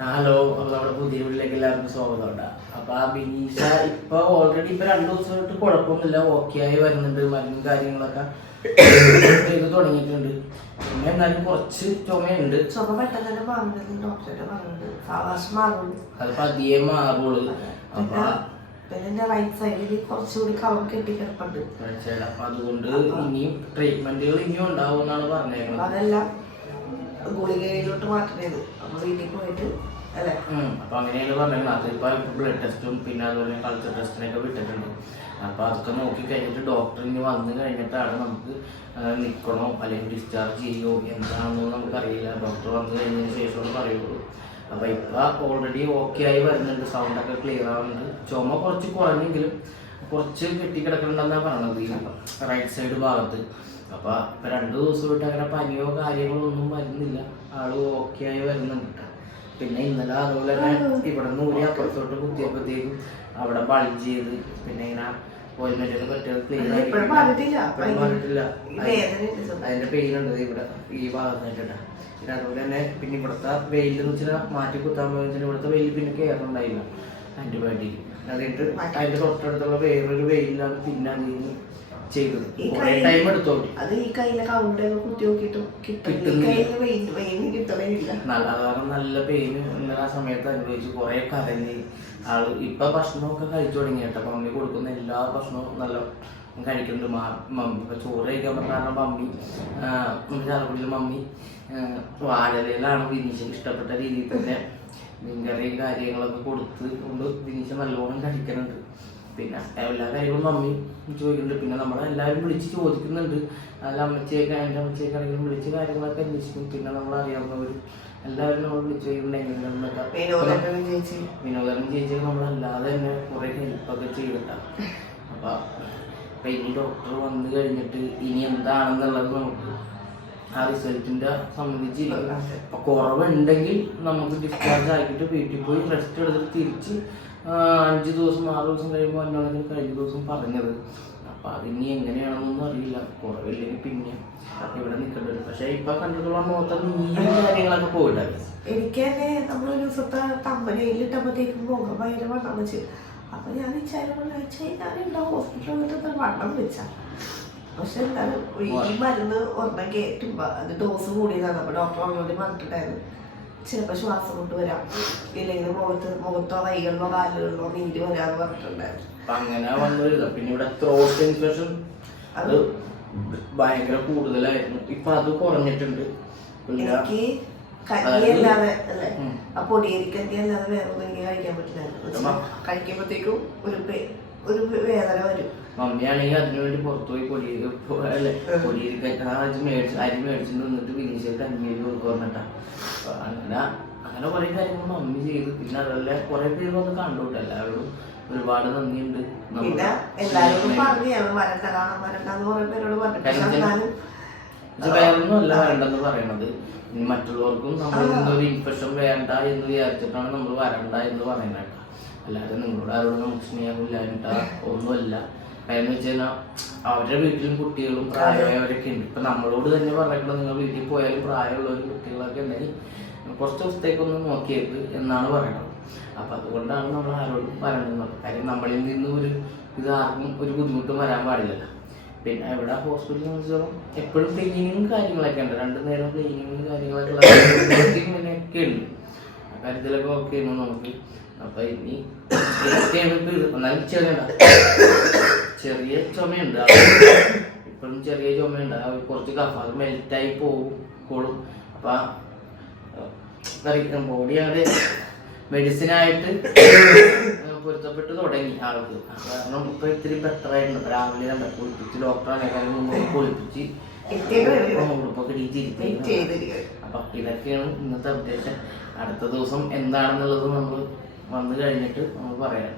Hello അപ്പൊ നമ്മുടെ പുതിയ വീട്ടിലേക്ക് എല്ലാവർക്കും സ്വാഗതം ഉണ്ട് അപ്പൊ ആ ബിനീഷ ഇപ്പൊ ഓൾറെഡി ഇപ്പൊ രണ്ടു ദിവസമായിട്ട് കുഴപ്പമൊന്നുമില്ല ഓക്കെ ആയി വരുന്നുണ്ട് മരുന്നും കാര്യങ്ങളൊക്കെ ചെയ്ത് തുടങ്ങിയിട്ടുണ്ട്. പിന്നെ എന്നാലും കുറച്ച് ചുമയുണ്ട് ചുമ പെട്ടെന്ന് തന്നെ ഡോക്ടറെ പറഞ്ഞത്. സാവകാശം അത് പതിയെ മാറുള്ളൂ. അപ്പൊ പിന്നെ റൈറ്റ് സൈഡിൽ കുറച്ചുകൂടി കവർ കെട്ടി കിടപ്പുണ്ട്. മനസ്സിലായി. അപ്പൊ അതുകൊണ്ട് ഇനിയും ട്രീറ്റ്മെന്റുകൾ ഇനിയും ഉണ്ടാവും എന്നാണ് പറഞ്ഞേക്കുന്നത് അതെല്ലാം ഗുളികയിലോട്ട് മാറ്റണത് നമ്മൾ വീട്ടിൽ പോയിട്ട് അല്ലെ. അപ്പൊ അങ്ങനെയാണ് പറഞ്ഞത്. അതിപ്പോ ബ്ലഡ് ടെസ്റ്റും പിന്നെ അതുപോലെ കൾച്ചർ ടെസ്റ്റിനൊക്കെ വിട്ടിട്ടുണ്ട്. അപ്പൊ അതൊക്കെ നോക്കി കഴിഞ്ഞിട്ട് ഡോക്ടർ ഇനി വന്നു കഴിഞ്ഞിട്ടാണ് നമുക്ക് നിൽക്കണോ അല്ലെങ്കിൽ ഡിസ്ചാർജ് ചെയ്യോ എന്താണെന്നോ നമുക്കറിയില്ല ഡോക്ടർ വന്നു കഴിഞ്ഞതിന് ശേഷമാണ് പറയുള്ളൂ. അപ്പൊ ഇപ്പൊ ഓൾറെഡി ഓക്കെ ആയി വരുന്നുണ്ട്. സൗണ്ട് ഒക്കെ ക്ലിയർ ആവുന്നുണ്ട്. ചുമ കുറച്ച് കുറഞ്ഞെങ്കിലും കുറച്ച് കെട്ടിക്കിടക്കണ്ടെന്നാണ് പറയണത് റൈറ്റ് സൈഡ് ഭാഗത്ത്. അപ്പൊ ഇപ്പൊ രണ്ടു ദിവസമായിട്ട് അങ്ങനെ പനിയോ കാര്യങ്ങളോ ഒന്നും വരുന്നില്ല. ആൾ ഓക്കെ ആയി വരുന്നുണ്ട് പിന്നെ ഇന്നലെ അതുപോലെ തന്നെ ഇവിടെ നിന്ന് ഊരി അപ്പുറത്തോട്ട് കുത്തിയപ്പോഴത്തേക്കും അവിടെ ബൾജ് ചെയ്ത് പിന്നെ ഇങ്ങനെ ഓയിൽമെന്റ് പറ്റിയത് ക്ലീൻ മാറിയിട്ടില്ല ചെറുതായി. അതിന്റെ പെയിൻ ഉണ്ട് ഇവിടെ ഈ ഭാഗത്തായിട്ടാ പിന്നെ അതുപോലെ തന്നെ പിന്നെ ഇവിടുത്തെ വെയിൽ എന്ന് വെച്ചാൽ മാറ്റി കുത്താൻ പോയി ഇവിടുത്തെ വെയിൽ പിന്നെ കയറുന്നുണ്ടായില്ല ആന്റിബയോട്ടിക് അതിട്ട് അതിന്റെ തൊട്ടടുത്തുള്ള വേറൊരു വെയിലാണ് പിന്നെ അതിന് ചെയ്തത്. ടൈം അത് ഈ കയ്യിലെ കൗണ്ടൊക്കെ കുത്തി നോക്കിയിട്ടും കിട്ടുന്നില്ല. നല്ല ഇന്നലെ ആ സമയത്ത് അനുഭവിച്ചു. കുറെ കരഞ്ഞ്. ആൾ ഇപ്പൊ ഭക്ഷണമൊക്കെ കഴിച്ചു തുടങ്ങി. കേട്ടോ. മമ്മി കൊടുക്കുന്ന എല്ലാ ഭക്ഷണവും നല്ല കഴിക്കുന്നുണ്ട്. മാ- മമ്മി ഇപ്പൊ ചോറ് കഴിക്കാൻ പറഞ്ഞാൽ മമ്മി ചാലക്കുടിയിലെ മമ്മി വാഴലയിലാണ് വിനീഷൻ ഇഷ്ടപ്പെട്ട രീതിയിൽ തന്നെ മീൻകറിയും കാര്യങ്ങളൊക്കെ കൊടുത്ത് കൊണ്ട് വിനീഷ് നല്ലോണം കഴിക്കുന്നുണ്ട്. പിന്നെ എല്ലാ കാര്യങ്ങളും മമ്മി ചോദിക്കുന്നുണ്ട്. പിന്നെ നമ്മളെല്ലാവരും വിളിച്ച് ചോദിക്കുന്നുണ്ട്. അതിൽ അമ്മച്ചിയൊക്കെ എന്റെ അമ്മച്ചിയൊക്കെ ആണെങ്കിലും വിളിച്ച് കാര്യങ്ങളൊക്കെ അന്വേഷിക്കും. പിന്നെ നമ്മൾ അറിയാവുന്നവർ എല്ലാവരും നമ്മൾ വിളിച്ച് ചോദിക്കുന്നുണ്ടെങ്കിൽ വിനോദം ചേച്ചി വിനോദനം നമ്മളല്ലാതെ തന്നെ കുറേ ഹെൽപ്പൊക്കെ ചെയ്തിട്ടാണ് അപ്പം അപ്പം ഇനി ഡോക്ടർ വന്നു കഴിഞ്ഞിട്ട് ഇനി എന്താണെന്നുള്ളത് നമുക്ക് ആ റിസൾട്ടിന്റെ സംബന്ധിച്ചില്ല അപ്പൊ കുറവുണ്ടെങ്കിൽ നമുക്ക് ഡിസ്ചാർജ് ആക്കിയിട്ട് വീട്ടിൽ പോയി റെസ്റ്റ് എടുത്തിട്ട് തിരിച്ച് അഞ്ച് ദിവസം ആറ് ദിവസം കഴിയുമ്പോൾ എന്നോട് കഴിഞ്ഞ ദിവസം പറഞ്ഞത്. അപ്പൊ അതിനി എങ്ങനെയാണെന്നൊന്നും അറിയില്ല. കുറവില്ലെങ്കിൽ പിന്നെ ഇവിടെ നിൽക്കേണ്ടി വരും പക്ഷെ ഇപ്പൊ കണ്ടിട്ടുള്ള മൊത്തം കാര്യങ്ങളൊക്കെ പോയിട്ടാണ് എനിക്ക് തന്നെ നമ്മളൊരു ദിവസത്തെ തമ്പനയിലിട്ടപ്പോഴത്തേക്കും മുഖം ഭയങ്കര വണ്ണം വെച്ച്. അപ്പൊ ഞാൻ വിചാരം ഞാൻ ഹോസ്പിറ്റലിൽ വന്നിട്ട് വണ്ണം വെച്ച? പക്ഷെ എന്താണ് ഈ മരുന്ന് ഒരെണ്ണം കയറ്റുമ്പോ അത് ഡോസ് കൂടിയതാണ്. അപ്പൊ ഡോക്ടർ ഓൾറെഡി പറഞ്ഞിട്ടുണ്ടായിരുന്നു. ചിലപ്പോ ശ്വാസം കൊണ്ട് വരാം. ഇല്ലെങ്കിൽ മുഖത്ത് മുഖത്തോ കൈകളിലോ കാലുകളിലോ നീര് വരാന്ന് പറഞ്ഞിട്ടുണ്ടായിരുന്നു. അങ്ങനെ വന്നൊരു ഇതാ. പിന്നെ ഇവിടെ ത്രോട്ട് ഇൻഫെക്ഷൻ അത് ഭയങ്കര കൂടുതലായിരുന്നു. ഇപ്പൊ അത് കുറഞ്ഞിട്ടുണ്ട്. എനിക്ക് കഞ്ഞിയല്ലാതെ അല്ലേ. ആ പൊടിയരിക്കഞ്ഞി അല്ലാതെ വേറെ ഒന്നും എനിക്ക് കഴിക്കാൻ പറ്റില്ലായിരുന്നു. കഴിക്കുമ്പോഴത്തേക്കും ഒരു ഒരു വേദന വരും. മമ്മിയാണെങ്കിൽ അതിനുവേണ്ടി പുറത്തു പോയി പൊടി അല്ലേ? അരി മേടിച്ച് അരി മേടിച്ചിട്ട് വന്നിട്ട് വിനീശ അഞ്ഞൂറ് കൊടുക്കുന്നിട്ടാ അങ്ങനെ അങ്ങനെ കുറെ കാര്യങ്ങൾ മമ്മി ചെയ്തു. പിന്നെ അതല്ല കുറെ പേര് വന്ന് കണ്ടോട്ടെ എല്ലാവരോടും ഒരുപാട് നന്ദിയുണ്ട്. നമ്മൾ പിന്നെ എല്ലാരോടും പറഞ്ഞു. ഞാൻ വരണ്ട കാണാൻ വരണ്ട എന്ന് കുറെ പേരോട് പറഞ്ഞു. പക്ഷെ എന്നാലും ഇത് വേറൊന്നും അല്ല വേണ്ടെന്ന് പറയണത്. മറ്റുള്ളവർക്കും നമ്മളിൽ നിന്നൊരു ഇൻഫെക്ഷൻ വേണ്ട എന്ന് വിചാരിച്ചിട്ടാണ് നമ്മൾ വരണ്ട എന്ന് പറയുന്നത് അല്ലാതെ നിങ്ങളോട് ആരോടും നമുക്ക് സ്നേഹമില്ലാഞ്ഞിട്ട ഒന്നുമല്ല. കാര്യം വെച്ച് കഴിഞ്ഞാൽ അവരുടെ വീട്ടിലും കുട്ടികളും പ്രായമായവരൊക്കെ ഉണ്ട്. ഇപ്പൊ നമ്മളോട് തന്നെ പറഞ്ഞിട്ടുള്ള നിങ്ങൾ വീട്ടിൽ പോയാലും പ്രായമുള്ളവരും കുട്ടികളൊക്കെ ഉണ്ടെങ്കിൽ കുറച്ച് ദിവസത്തേക്കൊന്ന് നോക്കിയേക്ക് എന്നാണ് പറയുന്നത്. അപ്പൊ അതുകൊണ്ടാണ് നമ്മൾ ആരോടും പറയുന്നത് കാര്യം നമ്മളിൽ നിന്ന് ഒരു ഇത് ആർക്കും ഒരു ബുദ്ധിമുട്ടും വരാൻ പാടില്ലല്ലോ. പിന്നെ ഇവിടെ ഹോസ്പിറ്റലിൽ വെച്ചാൽ എപ്പോഴും ക്ലീനിങ്ങും കാര്യങ്ങളൊക്കെ ഉണ്ട്. രണ്ടു നേരം ക്ലീനിങ്ങും കാര്യങ്ങളൊക്കെ ഉണ്ട്. കാര്യത്തിലൊക്കെ ഓക്കെ ആയിരുന്നു നമുക്ക്. അപ്പൊ ഇനി. എന്നാലും ചെറിയ ചെറിയ ചുമയുണ്ട്. ഇപ്പോഴും ചെറിയ ചുമയുണ്ട്. കുറച്ച് കഫ. അത് മെൽറ്റായി പോകും കൊള്ളും അപ്പൊ ബോഡി അങ്ങനെ മെഡിസിൻ ആയിട്ട് പൊരുത്തപ്പെട്ട് തുടങ്ങി ആൾക്ക്. കാരണം ഇപ്പൊ ഇത്തിരി ഇപ്പൊ രാവിലെ കണ്ട കുളിപ്പിച്ച് ഡോക്ടർ മുമ്പ് കുളിപ്പിച്ച്. ഉടുപ്പൊക്കെ അപ്പൊ ഇതൊക്കെയാണ് ഇന്നത്തെ അപ്ഡേറ്റ് അടുത്ത ദിവസം എന്താണെന്നുള്ളത് നമ്മൾ വന്നു കഴിഞ്ഞിട്ട് നമ്മൾ പറയാം.